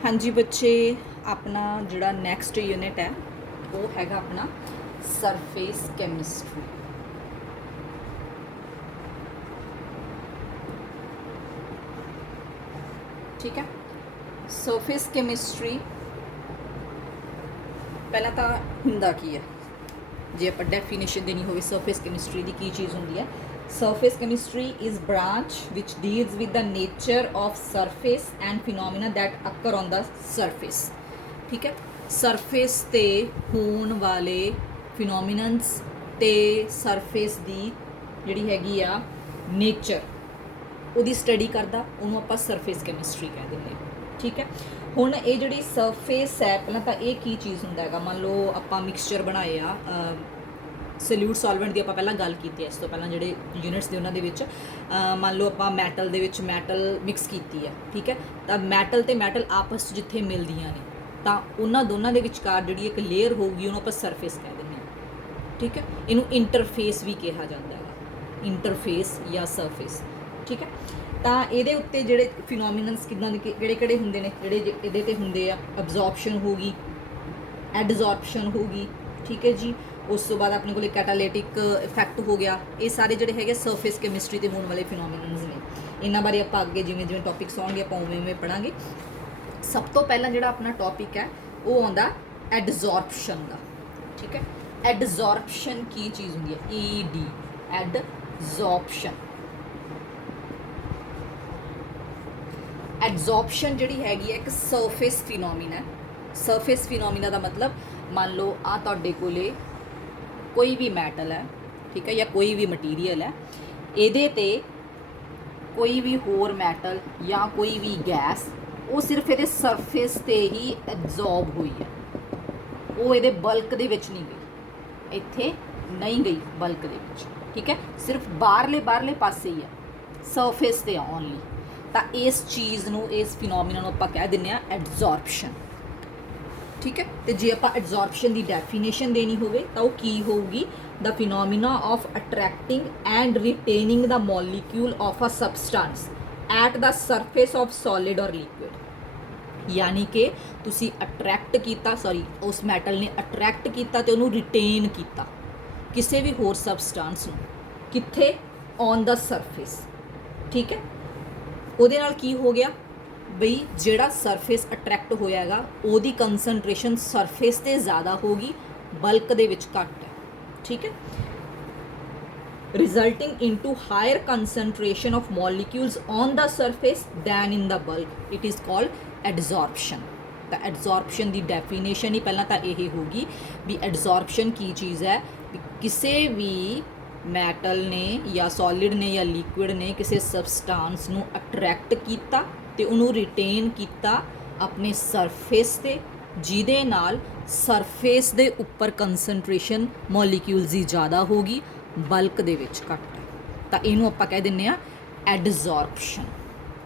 हाँ जी बच्चे, अपना जिहड़ा नैक्सट यूनिट है वो हैगा अपना सरफेस कैमिस्ट्री। ठीक है, सरफेस कैमिस्ट्री पहला तो हुंदा की है, जे आप डेफिनेशन देनी हो सरफेस कैमिस्ट्री की चीज़ होंगी है। Surface chemistry is branch which deals with the nature of surface and phenomena that occur on the surface. ठीक है, सरफेस ते होने वाले फिनोमिनन्स ते सरफेस दी जिहड़ी हैगी आ नेचर ਉਹਦੀ स्टडी करदा, ਉਹਨੂੰ ਆਪਾਂ सरफेस कैमिस्ट्री कह ਦਿੰਦੇ ਹਾਂ। ठीक है, ਹੁਣ ਇਹ ਜਿਹੜੀ ਸਰਫੇਸ ਹੈ ਪਹਿਲਾਂ ਤਾਂ ਇਹ ਕੀ ਚੀਜ਼ ਹੁੰਦਾ ਹੈਗਾ। ਮੰਨ ਲਓ ਆਪਾਂ ਮਿਕਸਚਰ ਬਣਾਏ ਆ, ਸੋਲਿਊਟ ਸੋਲਵੈਂਟ ਦੀ ਆਪਾਂ ਪਹਿਲਾਂ ਗੱਲ ਕੀਤੀ ਹੈ। ਇਸ ਤੋਂ ਪਹਿਲਾਂ ਜਿਹੜੇ ਯੂਨਿਟਸ ਦੇ ਉਹਨਾਂ ਦੇ ਵਿੱਚ ਮੰਨ ਲਓ ਆਪਾਂ ਮੈਟਲ ਦੇ ਵਿੱਚ ਮੈਟਲ ਮਿਕਸ ਕੀਤੀ ਹੈ। ਠੀਕ ਹੈ, ਤਾਂ ਮੈਟਲ ਤੇ ਮੈਟਲ ਆਪਸ 'ਚ ਜਿੱਥੇ ਮਿਲਦੀਆਂ ਨੇ ਤਾਂ ਉਹਨਾਂ ਦੋਨਾਂ ਦੇ ਵਿਚਕਾਰ ਜਿਹੜੀ ਇੱਕ ਲੇਅਰ ਹੋਊਗੀ ਉਹਨੂੰ ਆਪਾਂ ਸਰਫੇਸ ਕਹਿ ਦਿੰਦੇ ਹਾਂ। ਠੀਕ ਹੈ, ਇਹਨੂੰ ਇੰਟਰਫੇਸ ਵੀ ਕਿਹਾ ਜਾਂਦਾ ਹੈਗਾ, ਇੰਟਰਫੇਸ ਜਾਂ ਸਰਫੇਸ। ठीक है, तो ये उत्ते जोड़े फिनोमिनन्स किदां दे किहड़े हुंदे ने, जिहड़े इहदे ते हुंदे आ, अब्जॉर्प्शन होगी, एडजॉर्प्शन होगी। ठीक है जी, उस तो बाद अपने को कैटालिटिक इफैक्ट हो गया। ये सारे जोड़े है सरफेस कैमिस्ट्री के होने वाले फिनोमिनन्स ने। इन्हां बारे आपां अगे जिवें जिवें टॉपिक्स आउणगे आपां उवें पढ़ांगे। सब तो पहला जिहड़ा अपना टॉपिक है वो आउंदा एडजॉर्प्शन का। ठीक है, एडजॉर्प्शन की चीज़ हुंदी है, ED एडजॉर्प्शन। एडजॉर्प्शन जिहड़ी हैगी एक सरफेस फिनोमिना है। सरफेस फिनोमिना का मतलब मान लो आ तुहाडे कोले कोई भी मैटल है, ठीक है, या कोई भी मटीरियल है, इहदे ते कोई भी होर मैटल या कोई भी गैस वो सिर्फ इहदे सरफेस ते ही एब्जॉर्ब हुई है, वो इहदे बल्क दे विच नहीं गई, इत्थे नहीं गई बल्क दे विच। ठीक है, सिर्फ बाहरले पासे ही है, सरफेस ते ओनली। तो इस चीज़ नूं, इस फिनोमिना नूं आपां कह दिंदे आ एडजॉर्प्शन। ठीक है, तो जे आपां एडजॉर्प्शन की डेफिनेशन देनी होवे तो वो की होगी, the phenomena of attracting and retaining the molecule of a substance at the surface of solid और लिक्विड। यानी कि तुसी अट्रैक्ट किया, सॉरी उस मैटल ने अट्रैक्ट किया तो उन्होंने रिटेन किया किसी भी होर सबस्टेंस नूं, कित्थे ऑन द सरफेस। ठीक है, ਉਹਦੇ ਨਾਲ ਕੀ ਹੋ ਗਿਆ ਬਈ ਜਿਹੜਾ ਸਰਫੇਸ ਅਟਰੈਕਟ ਹੋਇਆ ਹੈਗਾ ਉਹਦੀ ਕੰਸਨਟ੍ਰੇਸ਼ਨ ਸਰਫੇਸ ਤੇ ਜ਼ਿਆਦਾ ਹੋਗੀ, ਬਲਕ ਦੇ ਵਿੱਚ ਘੱਟ ਹੈ। ਠੀਕ ਹੈ, resulting into higher concentration of molecules on the surface than in the bulk, it is called adsorption. ਤਾਂ ਐਡਜ਼ॉर्प्शन ਦੀ ਡੈਫੀਨੇਸ਼ਨ ਹੀ ਪਹਿਲਾਂ ਤਾਂ ਇਹ ਹੋਗੀ ਵੀ ਐਡਜ਼ॉर्प्शन ਕੀ ਚੀਜ਼ ਹੈ, ਵੀ ਕਿਸੇ ਵੀ मैटल ने या सॉलिड ने या लिक्विड ने किसी सबसटांस नूं अट्रैक्ट किया तो उन्होंने रिटेन किया अपने सरफेस ते, जिहदे नाल सरफेस दे उपर कंसनट्रेशन मॉलिक्यूल्स की ज़्यादा होगी, बल्क दे विच घट है। तो इनू आपां कह दिंदे आ एडजॉर्प्शन।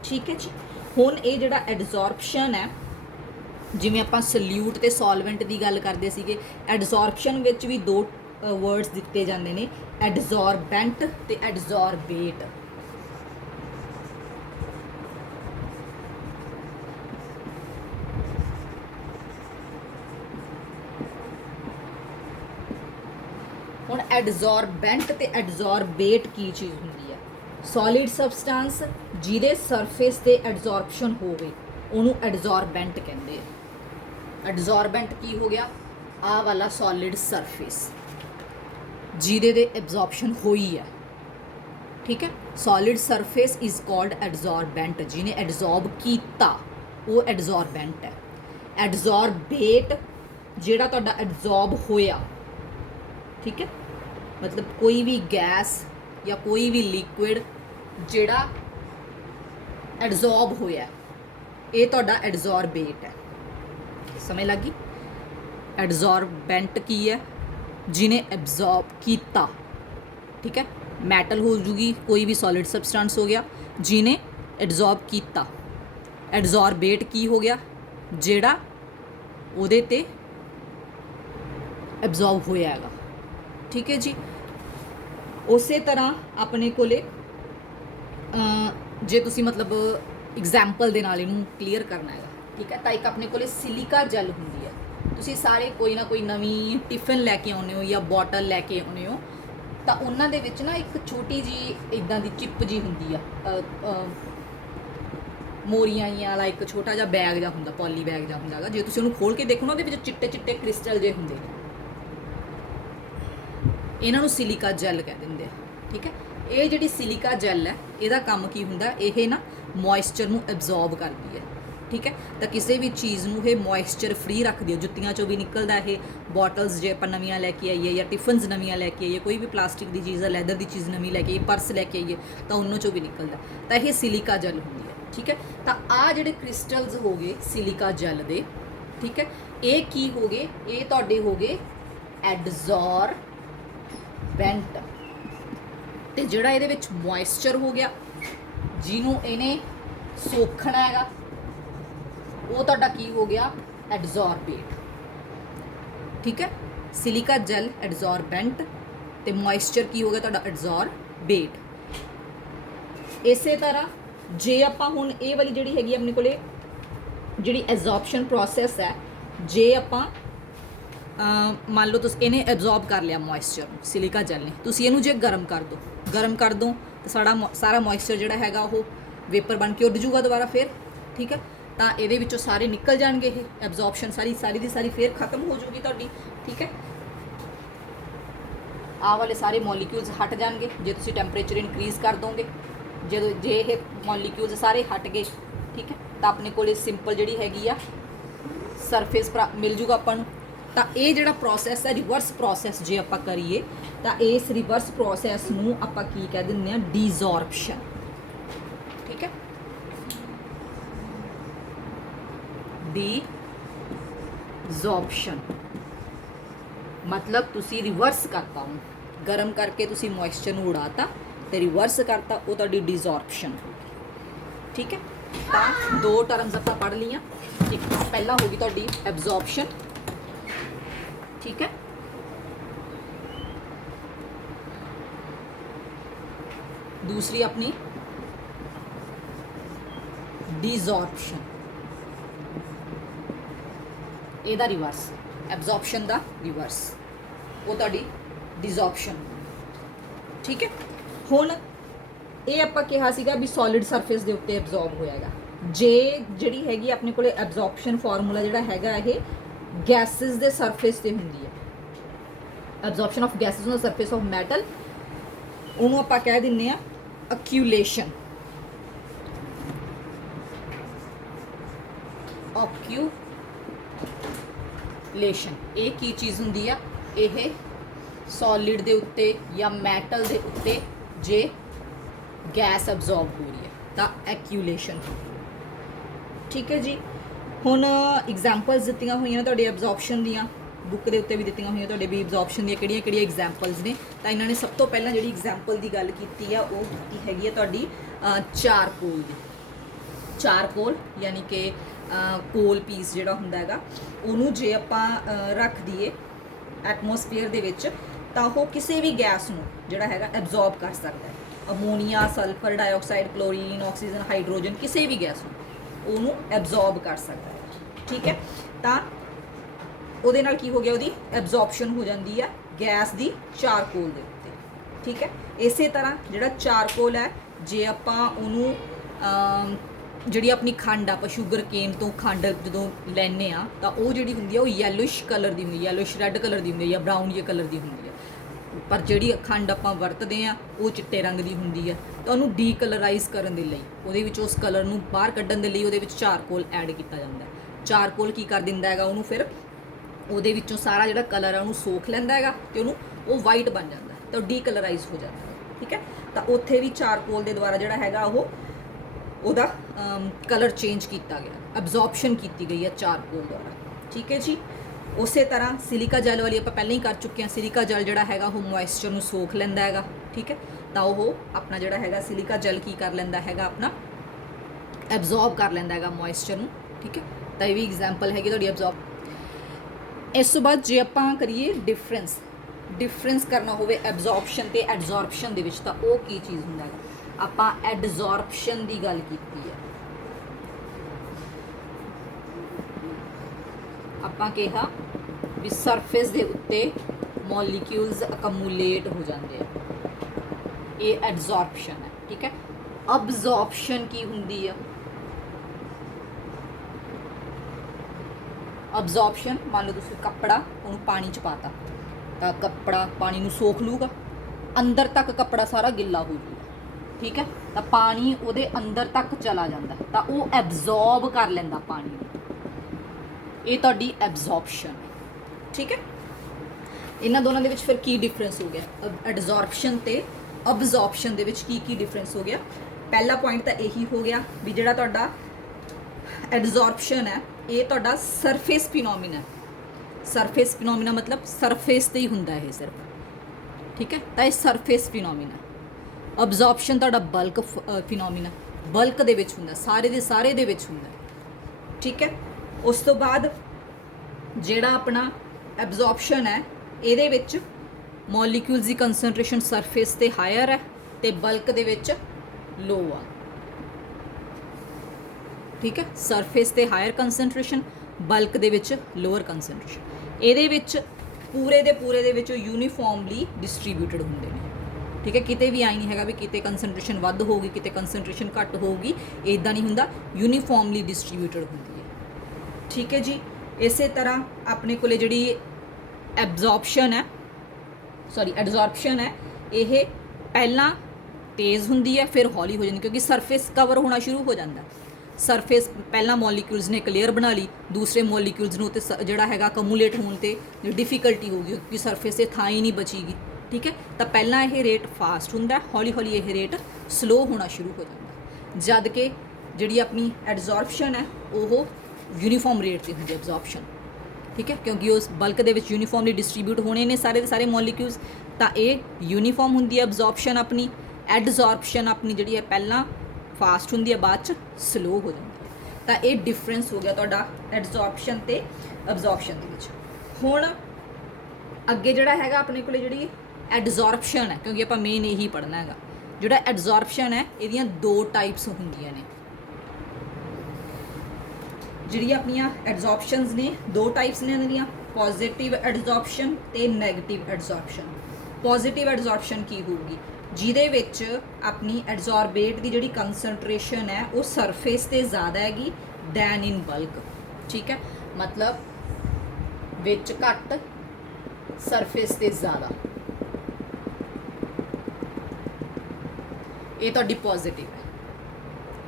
ठीक है जी, हुण ये जिहड़ा एडजॉर्प्शन है, जिवें आपां सल्यूट ते सॉल्वेंट की गल करदे सीगे, एडजॉर्प्शन विच भी दो वर्ड्स दिते जाते हैं, एडजॉर्बेंट ते एडजॉर्बेट। हुण एडजॉर्बेंट ते एडजॉर्बेट की चीज़ होंदी है, सॉलिड सबसटेंस जिहदे सरफेस ते एडजॉर्प्शन होवे उहनूं एडजॉर्बेंट कहंदे आ। एडजॉर्बेंट की हो गया, आ वाला सॉलिड सरफेस जिहदे दे एब्जॉर्प्शन हुई है। ठीक है, solid surface is called adsorbent, जिन्हें एडजॉर्ब किया वो एडजॉर्बेंट है। एडजॉर्बेट जिहड़ा तुहाडा एडजॉर्ब होया, ठीक है, मतलब कोई भी गैस या कोई भी लिक्विड जिहड़ा एडजॉर्ब होया, ये तुहाडा एडजॉर्बेट है। समझ लगी? एडजॉर्बेंट की है, जिन्हें एब्जॉर्ब किया। ठीक है, मैटल हो जूगी, कोई भी सॉलिड सबसटेंस हो गया जिन्हें एब्जॉर्ब किया। एडजॉर्बेट की हो गया, जिहड़ा उहदे ते एब्जॉर्ब होया हैगा। ठीक है जी, उस तरह अपने कोले जे तुसी मतलब एग्जाम्पल दे नाल इहनूं क्लीयर करना है ठीक है। तो एक अपने कोले सिलिका जैल हुंदी है, तुसी सारे कोई ना कोई नवीं टिफिन लैके आउने हो या बॉटल लैके आउने हो, तो उन्हां दे विच ना एक छोटी जी इदां दी चिप जी हुंदी आ, मोरियां वाला एक छोटा जिहा बैग जिहा हुंदा, पॉली बैग जिहा हुंदा गा, जे तुसी उहनूं खोल के देखो ना, उहदे विच चिट्टे चिट्टे क्रिस्टल जे हुंदे, इन्हां नूं सिलिका जैल कह दिंदे आ, ठीक है। ये जिहड़ी सिलिका जैल है, इहदा काम की हुंदा, ये ना मॉइस्चर नूं एब्जॉर्ब करदी है, ठीक है। तो किसी भी चीज़ नूं ये मॉइस्चर फ्री रखदी है, जुत्तियां चों भी निकलदा ये, बॉटल्स जे आपां नवीआं लैके आईए या टिफिनस नवीआं लैके आईए, कोई भी प्लास्टिक की चीज़ है, लैदर की चीज़ नवीं लैके आईए, पर्स लैके आईए, तो उन्हों चों भी निकलदा, तो यह सिलिका जैल हुंदी है, ठीक है। तो आ जिहड़े क्रिस्टल्स हो गए सिलिका जैल दे, ठीक है, ये की हो गए, ये तुहाडे हो गए एडजॉर्बेंट, तो जिहड़ा इहदे विच मॉइस्चर हो गया, जिन्हों इहने सोखना हैगा, वो तुहाडा की हो गया एडजॉर्बेट, ठीक है। सिलिका जैल एडजॉर्बेंट, तो मॉइस्चर की हो गया तुहाडा एडजॉर्बेट। इसे तरह जे आपां हुण ये वाली जिहड़ी हैगी अपने कोले जिहड़ी एब्जॉर्प्शन प्रोसैस है, जे आपां मान लो तुस इन्हें एब्जॉर्ब कर लिया मॉइस्चर, सिलिका जैल ने, तुसीं इहनूं जे गर्म कर दो तो सारा मॉइस्चर जिहड़ा हैगा वो वेपर बन के उड़ जूगा दोबारा फिर, ठीक है। तो ये विचों सारे निकल जाएंगे, ये एब्जॉर्प्शन सारी की सारी फिर खत्म हो जाऊगी तुहाडी, ठीक है। आ वाले सारे मॉलीक्यूल्स हट जाएंगे जे तुसीं टैंपरेचर इनक्रीज़ कर दोगे, जे ये मॉलीक्यूल्स सारे हट गए, ठीक है, तो अपने कोले सिंपल जिहड़ी हैगी आ सरफेस मिल जूगा आपां नूं। तो ये जिहड़ा प्रोसैस है रिवर्स प्रोसैस जे आपां करिए, तो इस रिवर्स प्रोसैस नूं आपां की कह दिंदे आ डिजॉर्प्शन, ठीक है। डिजॉर्प्शन मतलब तुसी रिवर्स करता हूँ, गर्म करके तुसी मॉइस्चर नूं उड़ाता तो रिवर्स करता, वो तुहाडी डिजॉर्प्शन, ठीक है। तो दो टर्म्स आपां पढ़ लियां, एक पहला होगी तुहाडी एब्जॉर्प्शन, ठीक है, दूसरी अपनी डिजॉर्प्शन, ਇਹਦਾ रिवर्स, एब्जॉर्प्शन ਦਾ रिवर्स, वो ਤੁਹਾਡੀ डिजॉर्प्शन, ठीक है। ਹੁਣ ਇਹ ਆਪਾਂ ਕਿਹਾ ਸੀਗਾ ਵੀ ਸੋਲਿਡ ਸਰਫੇਸ ਦੇ ਉੱਤੇ ਐਬਜ਼ੌਰਬ ਹੋਇਆਗਾ, ਜੇ ਜਿਹੜੀ ਹੈਗੀ ਆਪਣੇ ਕੋਲੇ ਐਬਜ਼ੌਰਪਸ਼ਨ ਫਾਰਮੂਲਾ ਜਿਹੜਾ ਹੈਗਾ ਇਹ ਗੈਸਿਸ ਦੇ ਸਰਫੇਸ ਤੇ ਹੁੰਦੀ ਹੈ, absorption of gases on the surface of metal, ਉਹਨੂੰ ਆਪਾਂ ਕਹਿ ਦਿੰਨੇ ਆ ਅਕਿਊਲੇਸ਼ਨ, ऑक्यूलेशन। ये की चीज़ हुंदी आ, ये सॉलिड दे उत्ते या मैटल दे उत्ते जे गैस अब्जॉर्ब हो रही है, तो एक्यूलेशन, ठीक है जी। हुण एग्जाम्पल्स दित्तियां होईयां तुहाडे एब्जॉर्प्शन दियां, बुक के उत्ते भी दित्तियां होईयां तुहाडे भी एब्जॉर्प्शन दियां किहड़ियां एग्जाम्पल्स ने, तो इन्हां ने सब तो पहलां जिहड़ी एग्जाम्पल की गल कीती है वो की हैगी है तुहाडी चारकोल दी। चारकोल यानी कि कोल पीस जिहड़ा हुंदा हैगा, ਉਹਨੂੰ ਜੇ ਆਪਾਂ ਰੱਖ ਦਈਏ ਐਟਮੋਸਫੀਅਰ ਦੇ ਵਿੱਚ, ਤਾਂ ਉਹ ਕਿਸੇ ਵੀ ਗੈਸ ਨੂੰ ਜਿਹੜਾ ਹੈਗਾ ਐਬਜ਼ੌਰਬ ਕਰ ਸਕਦਾ ਹੈ, ammonia, sulphur dioxide, chlorine, oxygen, hydrogen, ਕਿਸੇ ਵੀ ਗੈਸ ਨੂੰ ਉਹਨੂੰ ਐਬਜ਼ੌਰਬ ਕਰ ਸਕਦਾ ਹੈ, ਠੀਕ ਹੈ। ਤਾਂ ਉਹਦੇ ਨਾਲ ਕੀ ਹੋ ਗਿਆ, ਉਹਦੀ ਐਬਜ਼ੌਰਪਸ਼ਨ ਹੋ ਜਾਂਦੀ ਹੈ ਗੈਸ ਦੀ ਚਾਰਕੋਲ ਦੇ ਉੱਤੇ, ਠੀਕ ਹੈ। ਇਸੇ ਤਰ੍ਹਾਂ ਜਿਹੜਾ ਚਾਰਕੋਲ ਹੈ, ਜੇ ਆਪਾਂ ਉਹਨੂੰ ਜਿਹੜੀ ਆਪਣੀ ਖੰਡ ਆਪਾਂ ਸ਼ੂਗਰ ਕੇਨ ਤੋਂ ਖੰਡ ਜਦੋਂ ਲੈਂਦੇ ਆ, ਤਾਂ ਉਹ ਜਿਹੜੀ ਹੁੰਦੀ ਆ ਉਹ ਯੈਲੋਇਸ਼ ਕਲਰ ਦੀ ਹੁੰਦੀ, ਯੈਲੋਇਸ਼ ਰੈੱਡ ਕਲਰ ਦੀ ਹੁੰਦੀ ਹੈ ਜਾਂ ਬਰਾਊਨ ਜਿਹੇ ਕਲਰ ਦੀ ਹੁੰਦੀ ਹੈ, ਪਰ ਜਿਹੜੀ ਖੰਡ ਆਪਾਂ ਵਰਤਦੇ ਆ ਉਹ ਚਿੱਟੇ ਰੰਗ ਦੀ ਹੁੰਦੀ ਹੈ। ਤਾਂ ਉਹਨੂੰ ਡੀਕਲਰਾਈਜ਼ ਕਰਨ ਦੇ ਲਈ, ਉਹਦੇ ਵਿੱਚ ਉਸ ਕਲਰ ਨੂੰ ਬਾਹਰ ਕੱਢਣ ਦੇ ਲਈ ਉਹਦੇ ਵਿੱਚ ਚਾਰਕੋਲ ਐਡ ਕੀਤਾ ਜਾਂਦਾ ਹੈ। ਚਾਰਕੋਲ ਕੀ ਕਰ ਦਿੰਦਾ ਹੈਗਾ, ਉਹਨੂੰ ਫਿਰ ਉਹਦੇ ਵਿੱਚੋਂ ਸਾਰਾ ਜਿਹੜਾ ਕਲਰ ਆ ਉਹਨੂੰ ਸੋਖ ਲੈਂਦਾ ਹੈਗਾ ਤੇ ਉਹਨੂੰ ਉਹ ਵਾਈਟ ਬਣ ਜਾਂਦਾ, ਤਾਂ ਉਹ ਡੀਕਲਰਾਈਜ਼ ਹੋ ਜਾਂਦਾ ਹੈ, ਠੀਕ ਹੈ। ਤਾਂ ਉੱਥੇ ਵੀ ਚਾਰਕੋਲ ਦੇ ਦੁਆਰਾ ਜਿਹੜਾ ਹੈਗਾ ਉਹ ਉਹਦਾ ਕਲਰ ਚੇਂਜ ਕੀਤਾ ਗਿਆ, ਅਬਜ਼ੌਰਪਸ਼ਨ ਕੀਤੀ ਗਈ ਹੈ ਚਾਰਕੋਲ ਦੁਆਰਾ, ਠੀਕ ਹੈ ਜੀ। ਉਸੇ ਤਰ੍ਹਾਂ ਸਿਲਿਕਾ ਜੈਲ ਵਾਲੀ ਆਪਾਂ ਪਹਿਲਾਂ ਹੀ ਕਰ ਚੁੱਕੇ ਹਾਂ। ਸਿਲਿਕਾ ਜੈਲ ਜਿਹੜਾ ਹੈਗਾ ਉਹ ਮੋਇਸਚਰ ਨੂੰ ਸੋਖ ਲੈਂਦਾ ਹੈਗਾ, ਠੀਕ ਹੈ। ਤਾਂ ਉਹ ਆਪਣਾ ਜਿਹੜਾ ਹੈਗਾ ਸਿਲਿਕਾ ਜੈਲ ਕੀ ਕਰ ਲੈਂਦਾ ਹੈਗਾ, ਆਪਣਾ ਐਬਜ਼ੌਰਬ ਕਰ ਲੈਂਦਾ ਹੈਗਾ ਮੋਇਸਚਰ ਨੂੰ, ਠੀਕ ਹੈ। ਤਾਂ ਇਹ ਵੀ ਐਗਜ਼ਾਮਪਲ ਹੈਗੀ ਤੁਹਾਡੀ ਐਬਜ਼ੌਰਬ। ਇਸ ਤੋਂ ਬਾਅਦ ਜੇ ਆਪਾਂ ਕਰੀਏ ਡਿਫਰੈਂਸ ਕਰਨਾ ਹੋਵੇ ਐਬਜ਼ੌਰਪਸ਼ਨ ਤੇ ਐਡਜ਼ੌਰਪਸ਼ਨ ਦੇ ਵਿੱਚ, ਤਾਂ ਉਹ ਕੀ ਚੀਜ਼ ਹੁੰਦਾ ਹੈਗਾ, ਆਪਾਂ ਐਡਜ਼ੌਰਪਸ਼ਨ ਦੀ ਗੱਲ ਕੀਤੀ ਹੈ। ਆਪਾਂ ਕਿਹਾ ਵੀ ਸਰਫੇਸ ਦੇ ਉੱਤੇ ਮੋਲੀਕਿਊਲਸ ਅਕਮੂਲੇਟ ਹੋ ਜਾਂਦੇ ਆ, ਇਹ ਐਡਜ਼ੋਰਪਸ਼ਨ ਹੈ। ਠੀਕ ਹੈ, ਅਬਜ਼ੋਰਪਸ਼ਨ ਕੀ ਹੁੰਦੀ ਆ? ਅਬਜ਼ੋਰਪਸ਼ਨ, ਮੰਨ ਲਓ ਤੁਸੀਂ ਕੱਪੜਾ ਉਹਨੂੰ ਪਾਣੀ 'ਚ ਪਾਤਾ ਤਾਂ ਕੱਪੜਾ ਪਾਣੀ ਨੂੰ ਸੋਖ ਲੂਗਾ, ਅੰਦਰ ਤੱਕ ਕੱਪੜਾ ਸਾਰਾ ਗਿੱਲਾ ਹੋ ਜੂਗਾ। ਠੀਕ ਹੈ, ਤਾਂ ਪਾਣੀ ਉਹਦੇ ਅੰਦਰ ਤੱਕ ਚਲਾ ਜਾਂਦਾ ਤਾਂ ਉਹ ਐਬਜ਼ੋਰਬ ਕਰ ਲੈਂਦਾ ਪਾਣੀ ਨੂੰ, ਇਹ ਤੁਹਾਡੀ ਐਬਜ਼ੋਰਪਸ਼ਨ। ਠੀਕ ਹੈ, ਇਹਨਾਂ ਦੋਨਾਂ ਦੇ ਵਿੱਚ ਫਿਰ ਕੀ ਡਿਫਰੈਂਸ ਹੋ ਗਿਆ? ਐਡਜ਼ੋਰਪਸ਼ਨ ਤੇ ਅਬਜ਼ੋਰਪਸ਼ਨ ਦੇ ਵਿੱਚ ਕੀ ਡਿਫਰੈਂਸ ਹੋ ਗਿਆ? ਪਹਿਲਾ ਪੁਆਇੰਟ ਤਾਂ ਇਹੀ ਹੋ ਗਿਆ ਵੀ ਜਿਹੜਾ ਤੁਹਾਡਾ ਐਡਜ਼ੋਰਪਸ਼ਨ ਹੈ ਇਹ ਤੁਹਾਡਾ ਸਰਫੇਸ ਫਿਨੋਮੀਨਾ ਹੈ। ਸਰਫੇਸ ਫਿਨੋਮੀਨਾ ਮਤਲਬ ਸਰਫੇਸ ਤੇ ਹੀ ਹੁੰਦਾ ਇਹ ਸਿਰਫ। ਠੀਕ ਹੈ, ਤਾਂ ਇਹ ਸਰਫੇਸ ਫਿਨੋਮੀਨਾ। ਅਬਜ਼ੋਰਪਸ਼ਨ ਤੁਹਾਡਾ ਬਲਕ ਫਿਨੋਮੀਨਾ, ਬਲਕ ਦੇ ਵਿੱਚ ਹੁੰਦਾ, ਸਾਰੇ ਦੇ ਸਾਰੇ ਦੇ ਵਿੱਚ ਹੁੰਦਾ। ਠੀਕ ਹੈ, ਉਸ ਤੋਂ ਬਾਅਦ ਜਿਹੜਾ ਆਪਣਾ ਐਬਜ਼ੋਰਪਸ਼ਨ ਹੈ ਇਹਦੇ ਵਿੱਚ ਮੋਲੀਕਿਊਲਸ ਦੀ ਕੰਸਨਟ੍ਰੇਸ਼ਨ ਸਰਫੇਸ ਤੇ ਹਾਇਰ ਹੈ ਤੇ ਬਲਕ ਦੇ ਵਿੱਚ ਲੋ ਆ। ਠੀਕ ਹੈ, ਸਰਫੇਸ ਤੇ ਹਾਇਰ ਕੰਸਨਟ੍ਰੇਸ਼ਨ, ਬਲਕ ਦੇ ਵਿੱਚ ਲੋਅਰ ਕੰਸਨਟ੍ਰੇਸ਼ਨ। ਇਹਦੇ ਵਿੱਚ ਪੂਰੇ ਦੇ ਵਿੱਚ ਯੂਨੀਫਾਰਮਲੀ ਡਿਸਟ੍ਰੀਬਿਊਟਡ ਹੁੰਦੇ ਨੇ। ਠੀਕ ਹੈ, ਕਿਤੇ ਵੀ ਆਈ ਨਹੀਂ ਹੈਗਾ ਵੀ ਕਿਤੇ ਕੰਸਨਟ੍ਰੇਸ਼ਨ ਵੱਧ ਹੋਊਗੀ ਕਿਤੇ ਕੰਸਨਟ੍ਰੇਸ਼ਨ ਘੱਟ ਹੋਊਗੀ, ਇਦਾਂ ਨਹੀਂ ਹੁੰਦਾ, ਯੂਨੀਫਾਰਮਲੀ ਡਿਸਟ੍ਰੀਬਿਊਟਡ ਹੁੰਦੀ ਹੈ। ਠੀਕ ਹੈ ਜੀ, ਇਸੇ ਤਰ੍ਹਾਂ ਆਪਣੇ ਕੋਲੇ ਜਿਹੜੀ ਐਬਜ਼ੋਰਪਸ਼ਨ ਹੈ ਇਹ ਪਹਿਲਾਂ ਤੇਜ਼ ਹੁੰਦੀ ਹੈ ਫਿਰ ਹੌਲੀ ਹੋ ਜਾਂਦੀ, ਕਿਉਂਕਿ ਸਰਫੇਸ ਕਵਰ ਹੋਣਾ ਸ਼ੁਰੂ ਹੋ ਜਾਂਦਾ। ਸਰਫੇਸ ਪਹਿਲਾਂ ਮੋਲੀਕਿਊਲਸ ਨੇ ਕਲੀਅਰ ਬਣਾ ਲਈ, ਦੂਸਰੇ ਮੋਲੀਕਿਊਲਸ ਨੂੰ ਤੇ ਜਿਹੜਾ ਹੈਗਾ ਕਮੂਲੇਟ ਹੋਣ ਤੇ ਡਿਫਿਕਲਟੀ ਹੋਊਗੀ ਕਿਉਂਕਿ ਸਰਫੇਸ ਤੇ ਥਾਂ ਹੀ ਨਹੀਂ ਬਚੀਗੀ। ਠੀਕ ਹੈ, ਤਾਂ ਪਹਿਲਾਂ ਇਹ ਰੇਟ ਫਾਸਟ ਹੁੰਦਾ, ਹੌਲੀ ਹੌਲੀ ਇਹ ਰੇਟ ਸਲੋ ਹੋਣਾ ਸ਼ੁਰੂ ਹੋ ਜਾਂਦਾ, ਜਦ ਕਿ ਜਿਹੜੀ ਆਪਣੀ ਐਡਜ਼ੋਰਪਸ਼ਨ ਹੈ ਉਹ ਯੂਨੀਫਾਰਮ ਰੇਟ ਤੇ ਹੁੰਦੀ ਹੈ ਐਬਜ਼ੋਰਪਸ਼ਨ। ਠੀਕ ਹੈ, ਕਿਉਂਕਿ ਉਸ ਬਲਕ ਦੇ ਵਿੱਚ ਯੂਨੀਫਾਰਮਲੀ ਡਿਸਟ੍ਰੀਬਿਊਟ ਹੋਣੇ ਨੇ ਸਾਰੇ ਦੇ ਸਾਰੇ ਮੋਲੀਕਿਊਲਸ, ਤਾਂ ਇਹ ਯੂਨੀਫਾਰਮ ਹੁੰਦੀ ਹੈ ਐਬਜ਼ੋਰਪਸ਼ਨ ਆਪਣੀ। ਐਡਜ਼ੋਰਪਸ਼ਨ ਆਪਣੀ ਜਿਹੜੀ ਹੈ ਪਹਿਲਾਂ ਫਾਸਟ ਹੁੰਦੀ ਹੈ ਬਾਅਦ 'ਚ ਸਲੋ ਹੋ ਜਾਂਦੀ ਹੈ। ਤਾਂ ਇਹ ਡਿਫਰੈਂਸ ਹੋ ਗਿਆ ਤੁਹਾਡਾ ਐਡਜ਼ੋਰਪਸ਼ਨ ਤੇ ਅਬਜ਼ੋਰਪਸ਼ਨ ਦੇ ਵਿੱਚ। ਹੁਣ ਅੱਗੇ ਜਿਹੜਾ ਹੈਗਾ ਆਪਣੇ ਕੋਲੇ ਜਿਹੜੀ ਐਡਜ਼ੋਰਪਸ਼ਨ ਹੈ, ਕਿਉਂਕਿ ਆਪਾਂ ਮੇਨ ਇਹੀ ਪੜ੍ਹਨਾ ਹੈਗਾ, ਜਿਹੜਾ ਐਡਜ਼ੋਰਪਸ਼ਨ ਹੈ ਇਹਦੀਆਂ ਦੋ ਟਾਈਪਸ ਹੁੰਦੀਆਂ ਨੇ। ਜਿਹੜੀਆਂ ਆਪਣੀਆਂ ਐਡਜ਼ੋਰਪਸ਼ਨਸ ਨੇ ਦੋ ਟਾਈਪਸ ਨੇ ਇਹਨਾਂ ਦੀਆਂ, ਪੋਜ਼ਿਟਿਵ ਐਡਜ਼ੋਰਪਸ਼ਨ ਤੇ ਨੈਗੇਟਿਵ ਐਡਜ਼ੋਰਪਸ਼ਨ। ਪੋਜ਼ਿਟਿਵ ਐਡਜ਼ੋਰਪਸ਼ਨ ਕੀ ਹੋਊਗੀ? ਜਿਹਦੇ ਵਿੱਚ ਆਪਣੀ ਐਡਜ਼ੋਰਬੇਟ ਦੀ ਜਿਹੜੀ ਕੰਸਨਟ੍ਰੇਸ਼ਨ ਹੈ ਉਹ ਸਰਫੇਸ ਤੇ ਜ਼ਿਆਦਾ ਹੈਗੀ ਦੈਨ ਇਨ ਬਲਕ। ਠੀਕ ਹੈ, ਮਤਲਬ ਵਿੱਚ ਘੱਟ ਸਰਫੇਸ ਤੇ ਜ਼ਿਆਦਾ, ਇਹ ਤੁਹਾਡੀ ਪੋਜ਼ਿਟਿਵ ਹੈ।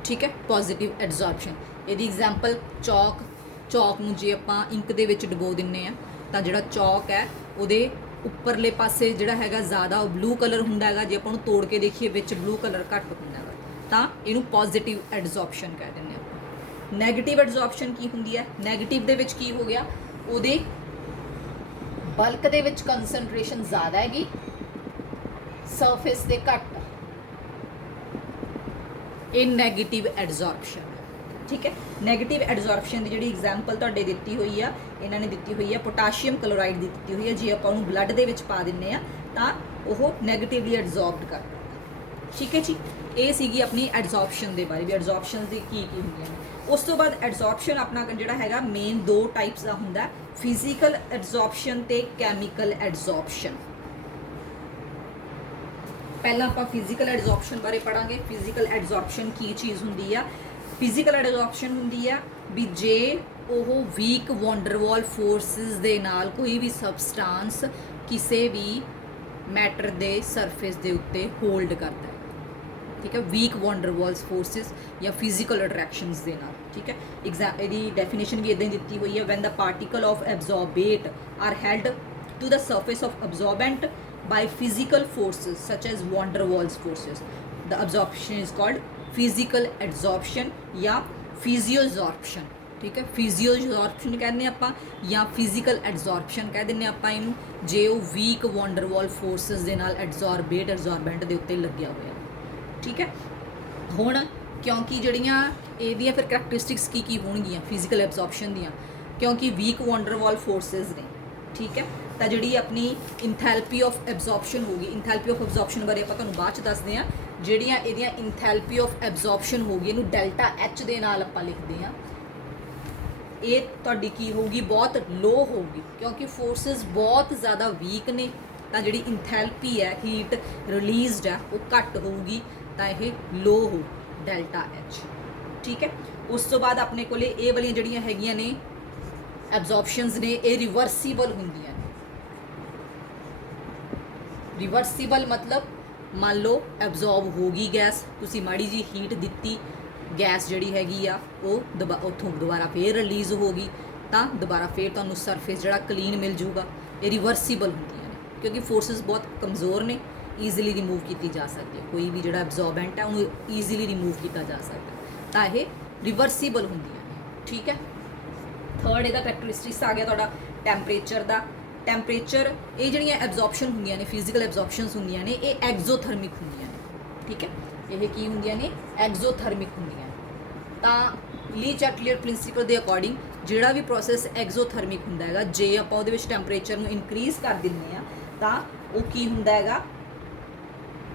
ਠੀਕ ਹੈ, ਪੋਜ਼ਿਟਿਵ ਐਡਜ਼ੋਰਪਸ਼ਨ। ਇਹਦੀ ਐਗਜ਼ਾਮਪਲ ਚੌਕ ਨੂੰ ਜੇ ਆਪਾਂ ਇੰਕ ਦੇ ਵਿੱਚ ਡੁਬੋ ਦਿੰਨੇ ਆ ਤਾਂ ਜਿਹੜਾ ਚੌਕ ਹੈ ਉਹਦੇ ਉੱਪਰਲੇ ਪਾਸੇ ਜਿਹੜਾ ਹੈਗਾ ਜ਼ਿਆਦਾ ਉਹ ਬਲੂ ਕਲਰ ਹੁੰਦਾ ਹੈਗਾ, ਜੇ ਆਪਾਂ ਨੂੰ ਤੋੜ ਕੇ ਦੇਖੀਏ ਵਿੱਚ ਬਲੂ ਕਲਰ ਘੱਟ ਹੁੰਦਾ ਹੈਗਾ, ਤਾਂ ਇਹਨੂੰ ਪੋਜ਼ਿਟਿਵ ਐਡਜ਼ੋਰਪਸ਼ਨ ਕਹਿ ਦਿੰਦੇ ਆਪਾਂ। ਨੈਗੇਟਿਵ ਐਡਜ਼ੋਰਪਸ਼ਨ ਕੀ ਹੁੰਦੀ ਹੈ? ਨੈਗੇਟਿਵ ਦੇ ਵਿੱਚ ਕੀ ਹੋ ਗਿਆ, ਉਹਦੇ ਬਲਕ ਦੇ ਵਿੱਚ ਕੰਸਨਟ੍ਰੇਸ਼ਨ ਜ਼ਿਆਦਾ ਹੈਗੀ, ਸਰਫੇਸ ਤੇ ਘੱਟ, ਇਹ ਨੈਗੇਟਿਵ ਐਡਜ਼ੋਰਪਸ਼ਨ। ਠੀਕ ਹੈ, ਨੈਗੇਟਿਵ ਐਡਜ਼ੋਰਪਸ਼ਨ ਦੀ ਜਿਹੜੀ ਐਗਜ਼ਾਮਪਲ ਤੁਹਾਡੇ ਦਿੱਤੀ ਹੋਈ ਆ, ਇਹਨਾਂ ਨੇ ਦਿੱਤੀ ਹੋਈ ਆ ਪੋਟਾਸ਼ੀਅਮ ਕਲੋਰਾਈਡ ਦੀ ਦਿੱਤੀ ਹੋਈ ਹੈ। ਜੇ ਆਪਾਂ ਉਹਨੂੰ ਬਲੱਡ ਦੇ ਵਿੱਚ ਪਾ ਦਿੰਨੇ ਆ ਤਾਂ ਉਹ ਨੈਗੇਟਿਵਲੀ ਐਡਜ਼ੋਰਬਡ ਕਰ ਦਿੰਦਾ। ਠੀਕ ਹੈ ਜੀ, ਇਹ ਸੀਗੀ ਆਪਣੀ ਐਡਜ਼ੋਰਪਸ਼ਨ ਦੇ ਬਾਰੇ ਵੀ ਐਡਜ਼ੋਰਪਸ਼ਨ ਦੀ ਕੀ ਹੁੰਦੀਆਂ ਨੇ। ਉਸ ਤੋਂ ਬਾਅਦ ਐਡਜ਼ੋਰਪਸ਼ਨ ਆਪਣਾ ਜਿਹੜਾ ਹੈਗਾ ਮੇਨ ਦੋ ਟਾਈਪਸ ਦਾ ਹੁੰਦਾ, ਫਿਜ਼ੀਕਲ ਐਡਜ਼ੋਰਪਸ਼ਨ ਤੇ ਕੈਮੀਕਲ ਐਡਜ਼ੋਰਪਸ਼ਨ। ਪਹਿਲਾਂ ਆਪਾਂ ਫਿਜ਼ੀਕਲ ਐਡਜ਼ੋਰਪਸ਼ਨ ਬਾਰੇ ਪੜਾਂਗੇ। ਫਿਜ਼ੀਕਲ ਐਡਜ਼ੋਰਪਸ਼ਨ ਕੀ ਚੀਜ਼ ਹੁੰਦੀ ਆ? ਫਿਜ਼ੀਕਲ ਐਡਜ਼ੋਰਪਸ਼ਨ ਹੁੰਦੀ ਆ ਵੀ ਜੇ ਉਹ ਵੀਕ ਵੰਡਰਵਾਲ ਫੋਰਸਿਸ ਦੇ ਨਾਲ ਕੋਈ ਵੀ ਸਬਸਟੈਂਸ ਕਿਸੇ ਵੀ ਮੈਟਰ ਦੇ ਸਰਫੇਸ ਦੇ ਉੱਤੇ ਹੋਲਡ ਕਰਦਾ ਹੈ। ਠੀਕ ਹੈ, ਵੀਕ ਵੰਡਰਵਾਲਸ ਫੋਰਸਿਸ ਜਾਂ ਫਿਜ਼ੀਕਲ ਅਟਰੈਕਸ਼ਨਸ ਦੇ ਨਾਲ। ਠੀਕ ਹੈ, ਇਹਦੀ ਡੈਫੀਨੇਸ਼ਨ ਵੀ ਇਦਾਂ ਹੀ ਦਿੱਤੀ ਹੋਈ ਹੈ, when the particle of absorbate are held to the surface of absorbent by physical forces such as van der Waals forces, the absorption is called physical adsorption या physiosorption। ठीक है, physiosorption कहते ਆਪਾਂ ਜਾਂ physical adsorption ਕਹਿ ਦਿੰਦੇ ਆਪਾਂ ਇਹਨੂੰ, ਜੇ ਉਹ weak van der Waals forces ਦੇ ਨਾਲ absorbent ਦੇ ਉੱਤੇ ਲੱਗਿਆ ਹੋਇਆ। ਠੀਕ ਹੈ, ਹੁਣ ਕਿਉਂਕਿ ਜਿਹੜੀਆਂ ਇਹਦੀਆਂ ਫਿਰ ਕਰੈਕਟਰਿਸਟਿਕਸ ਕੀ ਹੋਣਗੀਆਂ ਫਿਜ਼ੀਕਲ ਐਬਜ਼ੋਰਪਸ਼ਨ ਦੀਆਂ, ਕਿਉਂਕਿ week van der Waals forces ਨੇ। ਠੀਕ ਹੈ, ਤਾਂ ਜਿਹੜੀ ਆਪਣੀ ਇੰਥੈਲਪੀ ਆਫ ਐਬਜ਼ੋਰਪਸ਼ਨ ਹੋਗੀ, ਇੰਥੈਲਪੀ ਆਫ ਐਬਜ਼ੋਰਪਸ਼ਨ ਬਾਰੇ ਆਪਾਂ ਤੁਹਾਨੂੰ ਬਾਅਦ ਚ ਦੱਸਦੇ ਹਾਂ। ਜਿਹੜੀਆਂ ਇਹਦੀਆਂ ਇੰਥੈਲਪੀ ਆਫ ਐਬਜ਼ੋਰਪਸ਼ਨ ਹੋਗੀ ਇਹਨੂੰ ਡੈਲਟਾ ਐਚ ਦੇ ਨਾਲ ਆਪਾਂ ਲਿਖਦੇ ਹਾਂ। ਇਹ ਤੁਹਾਡੀ ਕੀ ਹੋਊਗੀ, ਬਹੁਤ ਲੋ ਹੋਊਗੀ, ਕਿਉਂਕਿ ਫੋਰਸਿਸ ਬਹੁਤ ਜ਼ਿਆਦਾ ਵੀਕ ਨੇ, ਤਾਂ ਜਿਹੜੀ ਇੰਥੈਲਪੀ ਹੈ ਹੀਟ ਰਿਲੀਜ਼ਡ ਹੈ ਉਹ ਘੱਟ ਹੋਊਗੀ, ਤਾਂ ਇਹ ਲੋ ਹੋ ਡੈਲਟਾ ਐਚ। ਠੀਕ ਹੈ, ਉਸ ਤੋਂ ਬਾਅਦ ਆਪਣੇ ਕੋਲੇ ਇਹ ਵਾਲੀਆਂ ਜਿਹੜੀਆਂ ਹੈਗੀਆਂ ਨੇ ਐਬਜ਼ੌਰਪਸ਼ਨਸ ਨੇ, ਇਹ ਰਿਵਰਸੀਬਲ ਹੁੰਦੀਆਂ ਨੇ। ਰਿਵਰਸੀਬਲ ਮਤਲਬ ਮੰਨ ਲਓ ਐਬਜ਼ੌਰਬ ਹੋ ਗਈ ਗੈਸ, ਤੁਸੀਂ ਮਾੜੀ ਜੀ ਹੀਟ ਦਿੱਤੀ, ਗੈਸ ਜਿਹੜੀ ਹੈਗੀ ਆ ਉਹ ਉੱਥੋਂ ਦੁਬਾਰਾ ਫੇਰ ਰਿਲੀਜ਼ ਹੋ ਗਈ, ਤਾਂ ਦੁਬਾਰਾ ਫੇਰ ਤੁਹਾਨੂੰ ਸਰਫੇਸ ਜਿਹੜਾ ਕਲੀਨ ਮਿਲ ਜੂਗਾ। ਇਹ ਰਿਵਰਸੀਬਲ ਹੁੰਦੀਆਂ ਨੇ, ਕਿਉਂਕਿ ਫੋਰਸਿਸ ਬਹੁਤ ਕਮਜ਼ੋਰ ਨੇ, ਈਜ਼ੀਲੀ ਰਿਮੂਵ ਕੀਤੀ ਜਾ ਸਕਦੀ ਹੈ। ਕੋਈ ਵੀ ਜਿਹੜਾ ਐਬਜ਼ੌਰਬੈਂਟ ਹੈ ਉਹਨੂੰ ਈਜ਼ੀਲੀ ਰਿਮੂਵ ਕੀਤਾ ਜਾ ਸਕਦਾ, ਤਾਂ ਇਹ ਰਿਵਰਸੀਬਲ ਹੁੰਦੀਆਂ ਨੇ। ਠੀਕ ਹੈ, ਥਰਡ ਇਹਦਾ ਕਰੈਕਟਰਿਸਟਿਕਸ ਆ ਗਿਆ ਤੁਹਾਡਾ ਟੈਂਪਰੇਚਰ ਦਾ। ਟੈਂਪਰੇਚਰ, ਇਹ ਜਿਹੜੀਆਂ ਐਬਜ਼ੌਰਪਸ਼ਨ ਹੁੰਦੀਆਂ ਨੇ, ਫਿਜ਼ੀਕਲ ਐਬਜ਼ੌਰਪਸ਼ਨਸ ਹੁੰਦੀਆਂ ਨੇ, ਇਹ ਐਗਜ਼ੋਥਰਮਿਕ ਹੁੰਦੀਆਂ ਨੇ। ਠੀਕ ਹੈ, ਇਹ ਕੀ ਹੁੰਦੀਆਂ ਨੇ, ਐਗਜ਼ੋਥਰਮਿਕ ਹੁੰਦੀਆਂ ਨੇ। ਤਾਂ ਲੀ ਚੈਟਲੀਅਰ ਪ੍ਰਿੰਸੀਪਲ ਦੇ ਅਕੋਰਡਿੰਗ ਜਿਹੜਾ ਵੀ ਪ੍ਰੋਸੈਸ ਐਗਜ਼ੋਥਰਮਿਕ ਹੁੰਦਾ ਹੈਗਾ, ਜੇ ਆਪਾਂ ਉਹਦੇ ਵਿੱਚ ਟੈਂਪਰੇਚਰ ਨੂੰ ਇਨਕਰੀਜ਼ ਕਰ ਦਿੰਦੇ ਆ ਤਾਂ ਉਹ ਕੀ ਹੁੰਦਾ ਹੈਗਾ,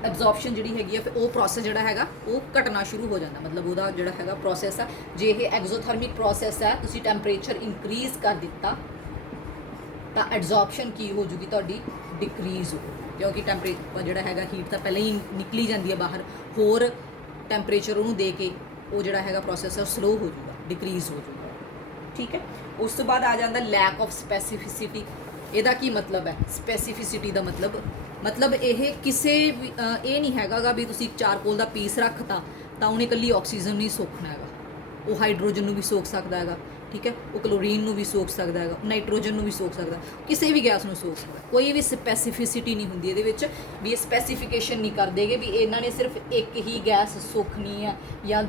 ਐਬਜ਼ੌਰਪਸ਼ਨ ਜਿਹੜੀ ਹੈਗੀ ਆ, ਫਿਰ ਉਹ ਪ੍ਰੋਸੈਸ ਜਿਹੜਾ ਹੈਗਾ ਉਹ ਘਟਣਾ ਸ਼ੁਰੂ ਹੋ ਜਾਂਦਾ। ਮਤਲਬ ਉਹਦਾ ਜਿਹੜਾ ਹੈਗਾ ਪ੍ਰੋਸੈਸ ਆ, ਜੇ ਇਹ ਐਗਜ਼ੋਥਰਮਿਕ ਪ੍ਰੋਸੈਸ ਹੈ, ਤੁਸੀਂ ਟੈਂਪਰੇਚਰ ਇਨਕਰੀਜ਼ ਕਰ ਦਿੱਤਾ ਤਾਂ ਐਬਜ਼ੌਰਪਸ਼ਨ ਕੀ ਹੋ ਜੂਗੀ ਤੁਹਾਡੀ, ਡਿਕਰੀਜ਼ ਹੋ, ਕਿਉਂਕਿ ਟੈਂਪਰੇਚਰ ਜਿਹੜਾ ਹੈਗਾ ਹੀਟ ਤਾਂ ਪਹਿਲਾਂ ਹੀ ਨਿਕਲੀ ਜਾਂਦੀ ਹੈ ਬਾਹਰ, ਹੋਰ ਟੈਂਪਰੇਚਰ ਉਹਨੂੰ ਦੇ ਕੇ ਉਹ ਜਿਹੜਾ ਹੈਗਾ ਪ੍ਰੋਸੈਸ ਹੈ ਸਲੋ ਹੋ ਜੂਗਾ, ਡਿਕਰੀਜ਼ ਹੋ ਜੂਗਾ। ਠੀਕ ਹੈ, ਉਸ ਤੋਂ ਬਾਅਦ ਆ ਜਾਂਦਾ ਲੈਕ ਆਫ ਸਪੈਸੀਫਿਸਿਟੀ। ਇਹਦਾ ਕੀ ਮਤਲਬ ਹੈ, ਸਪੈਸੀਫਿਸਿਟੀ ਦਾ ਮਤਲਬ ਇਹ ਕਿਸੇ ਵੀ ਇਹ ਨਹੀਂ ਹੈਗਾ ਵੀ ਤੁਸੀਂ ਚਾਰਕੋਲ ਦਾ ਪੀਸ ਰੱਖਤਾ ਤਾਂ ਉਹਨੇ ਇਕੱਲੀ ਆਕਸੀਜਨ ਨਹੀਂ ਸੋਖਣਾ ਹੈਗਾ, ਉਹ ਹਾਈਡਰੋਜਨ ਨੂੰ ਵੀ ਸੋਖ ਸਕਦਾ ਹੈਗਾ। ਠੀਕ ਹੈ, ਉਹ ਕਲੋਰੀਨ ਨੂੰ ਵੀ ਸੋਖ ਸਕਦਾ ਹੈਗਾ, ਨਾਈਟ੍ਰੋਜਨ ਨੂੰ ਵੀ ਸੋਖ ਸਕਦਾ, ਕਿਸੇ ਵੀ ਗੈਸ ਨੂੰ ਸੋਖ ਸਕਦਾ। ਕੋਈ ਵੀ ਸਪੈਸੀਫਿਸਿਟੀ ਨਹੀਂ ਹੁੰਦੀ ਇਹਦੇ ਵਿੱਚ, ਵੀ ਇਹ ਸਪੈਸੀਫਿਕੇਸ਼ਨ ਨਹੀਂ ਕਰਦੇਗੇ ਵੀ ਇਹਨਾਂ ਨੇ ਸਿਰਫ ਇੱਕ ਹੀ ਗੈਸ ਸੋਖਣੀ ਆ ਜਾਂ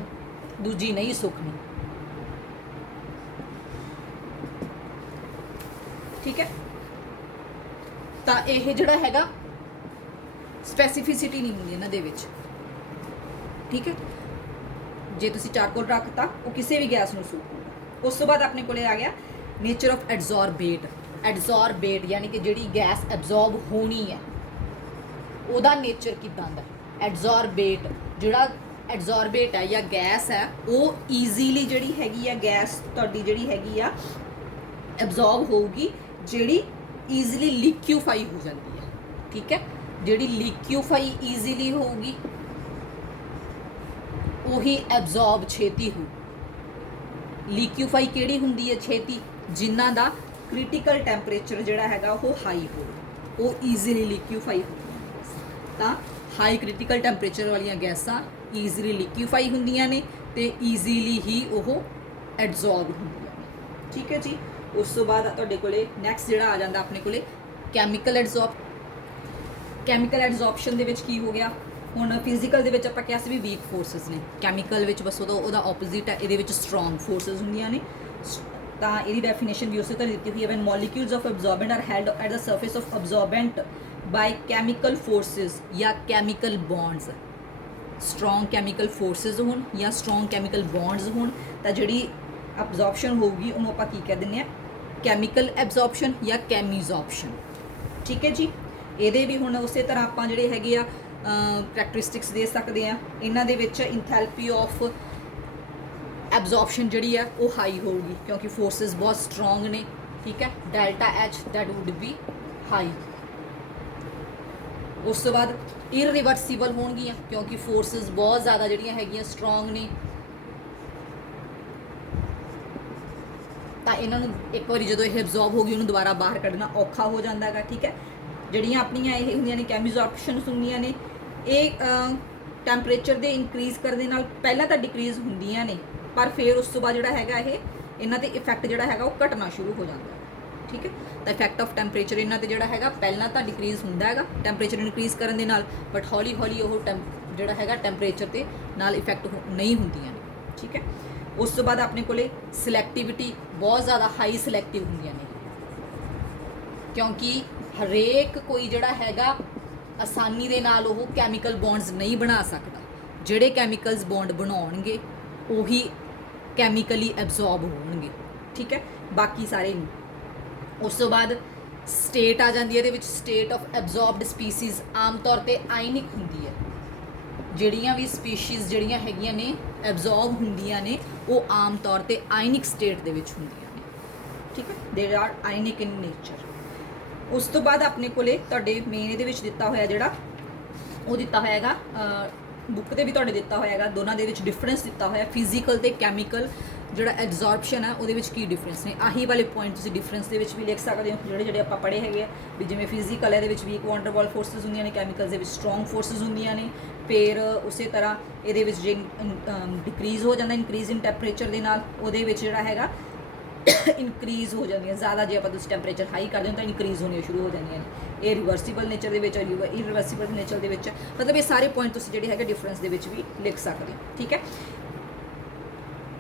ਦੂਜੀ ਨਹੀਂ ਸੋਖਣੀ। ਠੀਕ ਹੈ, ਤਾਂ ਇਹ ਜਿਹੜਾ ਹੈਗਾ ਸਪੈਸੀਫਿਸਿਟੀ ਨਹੀਂ ਹੁੰਦੀ ਇਹਨਾਂ ਦੇ ਵਿੱਚ। ਠੀਕ ਹੈ, ਜੇ ਤੁਸੀਂ ਚਾਰਕੋਲ ਰੱਖਤਾ ਉਹ ਕਿਸੇ ਵੀ ਗੈਸ ਨੂੰ ਸੂਟ ਹੋਊਗਾ। ਉਸ ਤੋਂ ਬਾਅਦ ਆਪਣੇ ਕੋਲੇ ਆ ਗਿਆ ਨੇਚਰ ਆਫ ਐਡਜ਼ੌਰਬੇਟ। ਐਡਜ਼ੌਰਬੇਟ ਯਾਨੀ ਕਿ ਜਿਹੜੀ ਗੈਸ ਐਬਜ਼ੌਰਬ ਹੋਣੀ ਹੈ ਉਹਦਾ ਨੇਚਰ ਕਿੱਦਾਂ ਦਾ। ਐਡਜ਼ੌਰਬੇਟ, ਜਿਹੜਾ ਐਡਜ਼ੌਰਬੇਟ ਹੈ ਜਾਂ ਗੈਸ ਹੈ ਉਹ ਈਜ਼ੀਲੀ ਜਿਹੜੀ ਹੈਗੀ ਆ ਗੈਸ ਤੁਹਾਡੀ ਜਿਹੜੀ ਹੈਗੀ ਆ ਐਬਜ਼ੌਰਬ ਹੋਊਗੀ, ਜਿਹੜੀ ਈਜ਼ੀਲੀ ਲਿਕੁਇਫਾਈ ਹੋ ਜਾਂਦੀ ਹੈ। ਠੀਕ ਹੈ, ਜਿਹੜੀ ਲਿਕੁਇਫਾਈ ਈਜ਼ੀਲੀ ਹੋਊਗੀ ਉਹੀ ਐਬਜ਼ੌਰਬ ਛੇਤੀ ਹੋ। ਲਿਕੁਇਫਾਈ ਕਿਹੜੀ ਹੁੰਦੀ ਹੈ ਛੇਤੀ, ਜਿਨ੍ਹਾਂ ਦਾ ਕ੍ਰਿਟੀਕਲ ਟੈਂਪਰੇਚਰ ਜਿਹੜਾ ਹੈਗਾ ਉਹ ਹਾਈ ਹੋ, ਉਹ ਈਜ਼ੀਲੀ ਲਿਕੁਇਫਾਈ ਹੁੰਦੀਆਂ। ਤਾਂ ਹਾਈ ਕ੍ਰਿਟੀਕਲ ਟੈਂਪਰੇਚਰ ਵਾਲੀਆਂ ਗੈਸਾਂ ਈਜ਼ੀਲੀ ਲਿਕੁਇਫਾਈ ਹੁੰਦੀਆਂ ਨੇ ਤੇ ਈਜ਼ੀਲੀ ਹੀ ਉਹ ਐਬਜ਼ੌਰਬ ਹੁੰਦੀਆਂ ਨੇ। ਠੀਕ ਹੈ ਜੀ, ਉਸ ਤੋਂ ਬਾਅਦ ਤੁਹਾਡੇ ਕੋਲੇ ਨੈਕਸਟ ਜਿਹੜਾ ਆ ਜਾਂਦਾ ਆਪਣੇ ਕੋਲੇ ਕੈਮੀਕਲ ਐਡਜ਼ੌਰਪਸ਼ਨ ਦੇ ਵਿੱਚ ਕੀ ਹੋ ਗਿਆ। ਹੁਣ ਫਿਜ਼ੀਕਲ ਦੇ ਵਿੱਚ ਆਪਾਂ ਕਿਹਾ ਸੀ ਵੀ ਵੀਕ ਫੋਰਸਿਸ ਨੇ, ਕੈਮੀਕਲ ਵਿੱਚ ਬਸ ਉਹਦਾ ਆਪੋਜ਼ਿਟ ਹੈ, ਇਹਦੇ ਵਿੱਚ ਸਟਰੋਂਗ ਫੋਰਸਿਸ ਹੁੰਦੀਆਂ ਨੇ। ਤਾਂ ਇਹਦੀ ਡੈਫੀਨੇਸ਼ਨ ਵੀ ਉਸੇ ਤਰ੍ਹਾਂ ਦਿੱਤੀ ਹੋਈ ਹੈ, when molecules of absorbent are held at the surface of absorbent by chemical forces ਜਾਂ chemical bonds. Strong chemical forces ਹੋਣ ਜਾਂ ਸਟਰੋਂਗ ਕੈਮੀਕਲ ਬੌਂਡਸ ਹੋਣ ਤਾਂ ਜਿਹੜੀ ਐਬਜ਼ੌਰਪਸ਼ਨ ਹੋਊਗੀ ਉਹਨੂੰ ਆਪਾਂ ਕੀ ਕਹਿ ਦਿੰਦੇ ਆ, ਕੈਮੀਕਲ ਐਬਜ਼ੌਰਪਸ਼ਨ ਜਾਂ ਕੈਮੀਜ਼ੌਰਪਸ਼ਨ। ਠੀਕ ਹੈ ਜੀ, ਇਹਦੇ ਵੀ ਹੁਣ ਉਸੇ ਤਰ੍ਹਾਂ ਆਪਾਂ ਜਿਹੜੇ ਹੈਗੇ ਆ ਕਰੈਕਟਰਿਸਟਿਕਸ ਦੇ ਸਕਦੇ ਆ। ਇਹਨਾਂ ਦੇ ਵਿੱਚ ਇੰਥੈਲਪੀ ਆਫ ਐਬਜ਼ੌਰਪਸ਼ਨ ਜਿਹੜੀ ਆ ਉਹ ਹਾਈ ਹੋਊਗੀ ਕਿਉਂਕਿ ਫੋਰਸਿਸ ਬਹੁਤ ਸਟਰੋਂਗ ਨੇ। ਠੀਕ ਹੈ, delta H that wood B high. ਉਸ ਤੋਂ ਬਾਅਦ ਇਰਰਿਵਰਸੀਬਲ ਹੋਣਗੀਆਂ ਕਿਉਂਕਿ ਫੋਰਸਿਸ ਬਹੁਤ ਜ਼ਿਆਦਾ ਜਿਹੜੀਆਂ ਹੈਗੀਆਂ ਸਟਰੋਂਗ ਨੇ, ਤਾਂ ਇਹਨਾਂ ਨੂੰ ਇੱਕ ਵਾਰੀ ਜਦੋਂ ਇਹ ਐਬਜ਼ੌਰਬ ਹੋ ਗਈ ਉਹਨੂੰ ਦੁਬਾਰਾ ਬਾਹਰ ਕੱਢਣਾ ਔਖਾ ਹੋ ਜਾਂਦਾ ਹੈਗਾ। ਠੀਕ ਹੈ, ਜਿਹੜੀਆਂ ਆਪਣੀਆਂ ਇਹ ਹੁੰਦੀਆਂ ਨੇ ਕੈਮੀਜ਼ੌਰਪਸ਼ਨਸ ਹੁੰਦੀਆਂ ਨੇ, ਇਹ ਟੈਂਪਰੇਚਰ ਦੇ ਇਨਕਰੀਜ਼ ਕਰਨ ਦੇ ਨਾਲ ਪਹਿਲਾਂ ਤਾਂ ਡਿਕਰੀਜ਼ ਹੁੰਦੀਆਂ ਨੇ, ਪਰ ਫਿਰ ਉਸ ਤੋਂ ਬਾਅਦ ਜਿਹੜਾ ਹੈਗਾ ਇਹਨਾਂ ਦੇ ਇਫੈਕਟ ਜਿਹੜਾ ਹੈਗਾ ਉਹ ਘਟਣਾ ਸ਼ੁਰੂ ਹੋ ਜਾਂਦਾ ਹੈ। ਠੀਕ ਹੈ, ਤਾਂ ਇਫੈਕਟ ਆਫ ਟੈਂਪਰੇਚਰ ਇਹਨਾਂ ਤੇ ਜਿਹੜਾ ਹੈਗਾ ਪਹਿਲਾਂ ਤਾਂ ਡਿਕਰੀਜ਼ ਹੁੰਦਾ ਹੈਗਾ ਟੈਂਪਰੇਚਰ ਇਨਕਰੀਜ਼ ਕਰਨ ਦੇ ਨਾਲ, ਬਟ ਹੌਲੀ ਹੌਲੀ ਉਹ ਜਿਹੜਾ ਹੈਗਾ ਟੈਂਪਰੇਚਰ ਤੇ ਨਾਲ ਇਫੈਕਟ ਨਹੀਂ ਹੁੰਦੀਆਂ ਨੇ। ਠੀਕ ਹੈ, ਉਸ ਤੋਂ ਬਾਅਦ ਆਪਣੇ ਕੋਲੇ ਸਿਲੈਕਟਿਵਿਟੀ ਬਹੁਤ ਜ਼ਿਆਦਾ ਹਾਈ ਸਿਲੈਕਟਿਵ ਹੁੰਦੀਆਂ ਨੇ ਕਿਉਂਕਿ ਹਰੇਕ ਕੋਈ ਜਿਹੜਾ ਹੈਗਾ ਆਸਾਨੀ ਦੇ ਨਾਲ ਉਹ ਕੈਮੀਕਲ ਬੌਂਡਸ ਨਹੀਂ ਬਣਾ ਸਕਦਾ। ਜਿਹੜੇ ਕੈਮੀਕਲਸ ਬੌਂਡ ਬਣਾਉਣਗੇ ਉਹੀ ਕੈਮੀਕਲੀ ਐਬਜ਼ੌਰਬ ਹੋਣਗੇ। ਠੀਕ ਹੈ, ਬਾਕੀ ਸਾਰੇ ਨਹੀਂ। ਉਸ ਤੋਂ ਬਾਅਦ ਸਟੇਟ ਆ ਜਾਂਦੀ ਹੈ ਇਹਦੇ ਵਿੱਚ, ਸਟੇਟ ਆਫ ਐਬਜ਼ੌਰਬਡ ਸਪੀਸੀਜ਼ ਆਮ ਤੌਰ ਤੇ ਆਇਨਿਕ ਹੁੰਦੀ ਹੈ। ਜਿਹੜੀਆਂ ਵੀ ਸਪੀਸ਼ੀਜ਼ ਜਿਹੜੀਆਂ ਹੈਗੀਆਂ ਨੇ ਐਬਜ਼ੌਰਬ ਹੁੰਦੀਆਂ ਨੇ ਉਹ ਆਮ ਤੌਰ ਤੇ ਆਇਨਿਕ ਸਟੇਟ ਦੇ ਵਿੱਚ ਹੁੰਦੀਆਂ ਨੇ। ਠੀਕ ਹੈ, they are ionic in nature. ਉਸ ਤੋਂ ਬਾਅਦ ਆਪਣੇ ਕੋਲੇ ਤੁਹਾਡੇ ਮੇਨ ਇਹਦੇ ਵਿੱਚ ਦਿੱਤਾ ਹੋਇਆ ਜਿਹੜਾ ਉਹ ਦਿੱਤਾ ਹੋਇਆ ਹੈਗਾ, ਬੁੱਕ ਤੇ ਵੀ ਤੁਹਾਡੇ ਦਿੱਤਾ ਹੋਇਆ ਹੈਗਾ, ਦੋਨਾਂ ਦੇ ਵਿੱਚ ਡਿਫਰੈਂਸ ਦਿੱਤਾ ਹੋਇਆ ਫਿਜ਼ੀਕਲ ਤੇ ਕੈਮੀਕਲ ਜਿਹੜਾ ਐਬਜ਼ੌਰਪਸ਼ਨ ਹੈ ਉਹਦੇ ਵਿੱਚ ਕੀ ਡਿਫਰੈਂਸ ਨੇ। ਆਹੀ ਵਾਲੇ ਪੁਆਇੰਟ ਤੁਸੀਂ ਡਿਫਰੈਂਸ ਦੇ ਵਿੱਚ ਵੀ ਲਿਖ ਸਕਦੇ ਹੋ, ਜਿਹੜੇ ਜਿਹੜੇ ਆਪਾਂ ਪੜ੍ਹੇ ਹੈਗੇ ਆ ਵੀ ਜਿਵੇਂ ਫਿਜ਼ੀਕਲ ਇਹਦੇ ਵਿੱਚ ਵੀਕ ਵਾਂਡਰ ਵਾਲ ਫੋਰਸਿਸ ਹੁੰਦੀਆਂ ਨੇ, ਕੈਮੀਕਲਸ ਦੇ ਵਿੱਚ ਸਟਰੋਂਗ ਫੋਰਸਿਸ ਹੁੰਦੀਆਂ ਨੇ। ਫਿਰ ਉਸੇ ਤਰ੍ਹਾਂ ਇਹਦੇ ਵਿੱਚ ਜੇ ਡਿਕਰੀਜ਼ ਹੋ ਜਾਂਦਾ ਇਨਕਰੀਜ਼ ਇਨ ਟੈਂਪਰੇਚਰ ਦੇ ਨਾਲ, ਉਹਦੇ ਵਿੱਚ ਜਿਹੜਾ ਹੈਗਾ ਇਨਕਰੀਜ਼ ਹੋ ਜਾਂਦੀਆਂ ਜ਼ਿਆਦਾ, ਜੇ ਆਪਾਂ ਤੁਸੀਂ ਟੈਂਪਰੇਚਰ ਹਾਈ ਕਰਦੇ ਹੋ ਤਾਂ ਇਨਕਰੀਜ਼ ਹੋਣੀਆਂ ਸ਼ੁਰੂ ਹੋ ਜਾਂਦੀਆਂ ਨੇ। ਇਹ ਰਿਵਰਸੀਬਲ ਨੇਚਰ ਦੇ ਵਿੱਚ, ਇਰਰਿਵਰਸੀਬਲ ਨੇਚਰ ਦੇ ਵਿੱਚ, ਮਤਲਬ ਇਹ ਸਾਰੇ ਪੁਆਇੰਟ ਤੁਸੀਂ ਜਿਹੜੇ ਹੈਗੇ ਡਿਫਰੈਂਸ ਦੇ ਵਿੱਚ ਵੀ ਲਿਖ ਸਕਦੇ ਹੋ, ਠੀਕ ਹੈ।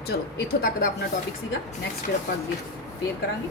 ਚਲੋ ਇੱਥੋਂ ਤੱਕ ਦਾ ਆਪਣਾ ਟੌਪਿਕ ਸੀਗਾ। ਨੈਕਸਟ ਫਿਰ ਆਪਾਂ ਅੱਗੇ ਫੇਰ ਕਰਾਂਗੇ।